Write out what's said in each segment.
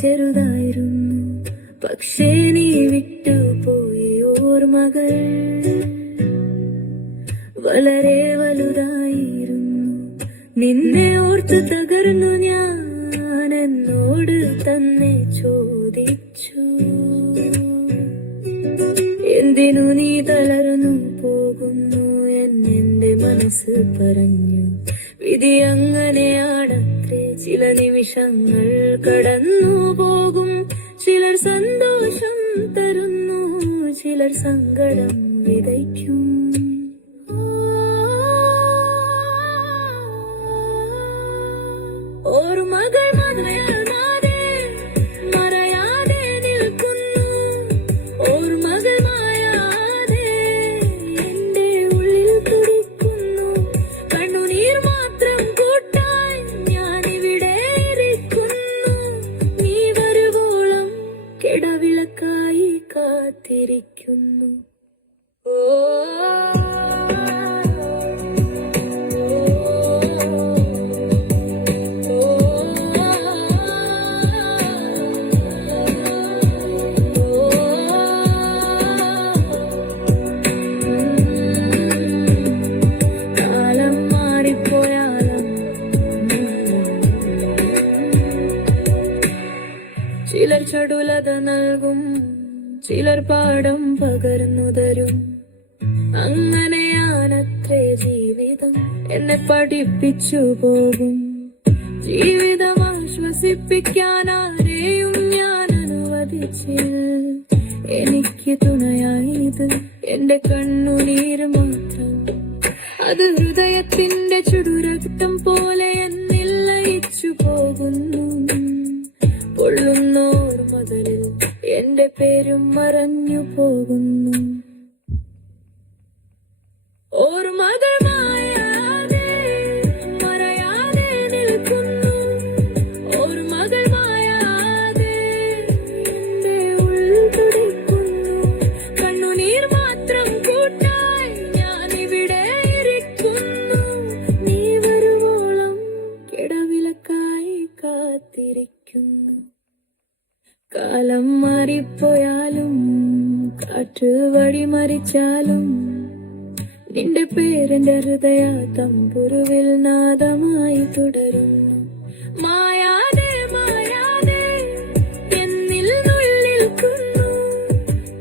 ചെറുതായിരുന്നു, പക്ഷേ നീ വിട്ടുപോയി ഓർമ്മകൾ വളരെ വലുതായിരുന്നു. നിന്നെ ഓർത്ത് തകർന്നു ഞാൻ എന്നോട് തന്നെ ചോദിച്ചു, എന്തിനു നീ തളർന്നു പോകുന്നു എന്നെന്റെ മനസ്സ് പറഞ്ഞു. വിധി അങ്ങനെയാണത്രേ, ചില നിമിഷങ്ങൾ കടന്നു പോകും. ചിലർ സന്തോഷം തരുന്നു, ചിലർ സങ്കടം വിതയ്ക്കും. ഓർമ്മകൾ മറയാതെ മറയാതെ നിൽക്കുന്നു, ഓർമ്മകൾ മായാതെ എന്റെ ഉള്ളിൽ തുടിക്കുന്നു. കണ്ണുനീർ മാത്രം കൂട്ടാൻ ഞാനിവിടെ ഇരിക്കുന്നു, നീ വരുവോളം കിടവിളക്കായി കാത്തിരിക്കുന്നു. ചിലർ ചടുലത നൽകും, ചിലർ പാഠം പകർന്നു തരും. അങ്ങനെയാണത്രേ ജീവിതം, എന്നെ പഠിപ്പിച്ചു പോകും. ജീവിതം ആശ്വസിപ്പിക്കാൻ ആരെയും ഞാൻ അനുവദിച്ചില്ല. എനിക്ക് തുണയായത് എന്റെ കണ്ണുനീർ മാത്രം. അത് ഹൃദയത്തിന്റെ ചുടുരക്തം പോലെ എന്നിൽ ലയിച്ചു പോകുന്നു. പൊള്ളുന്നോർമ്മകളിൽ എന്റെ പേരും മറഞ്ഞു പോകുന്നു. ഓർമ്മകൾ മായാതെ മറയാതെ നിൽക്കുന്നു, ഓർമ്മകൾ മായാതെ എന്റെ ഉള്ളിൽ തുടിക്കുന്നു. കണ്ണുനീർ മാത്രം കൂട്ടാൻ ഞാനിവിടെ ഇരിക്കുന്നു, നീ വരുവോളം കിടവിളക്കായി കാത്തിരിക്കുന്നു. കാലം മാറിപ്പോയാലും കാറ്റ് വഴിമറിച്ചാലും നിന്റെ പേരെന്റെ ഹൃദയ തമ്പുരുവിൽ നാദമായി തുടരുന്നു. മായാതെ മായാതെ എന്നിൽ നിൽക്കുന്നു,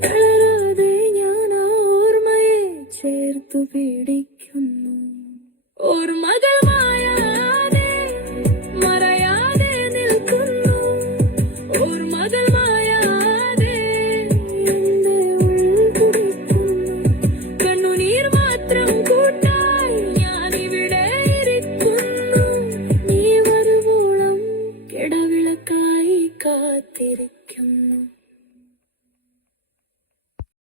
തളരാതെ ഞാൻ ഓർമ്മയെ ചേർത്തു പിടിക്കുന്നു. ഓർമ്മകൾ മായാ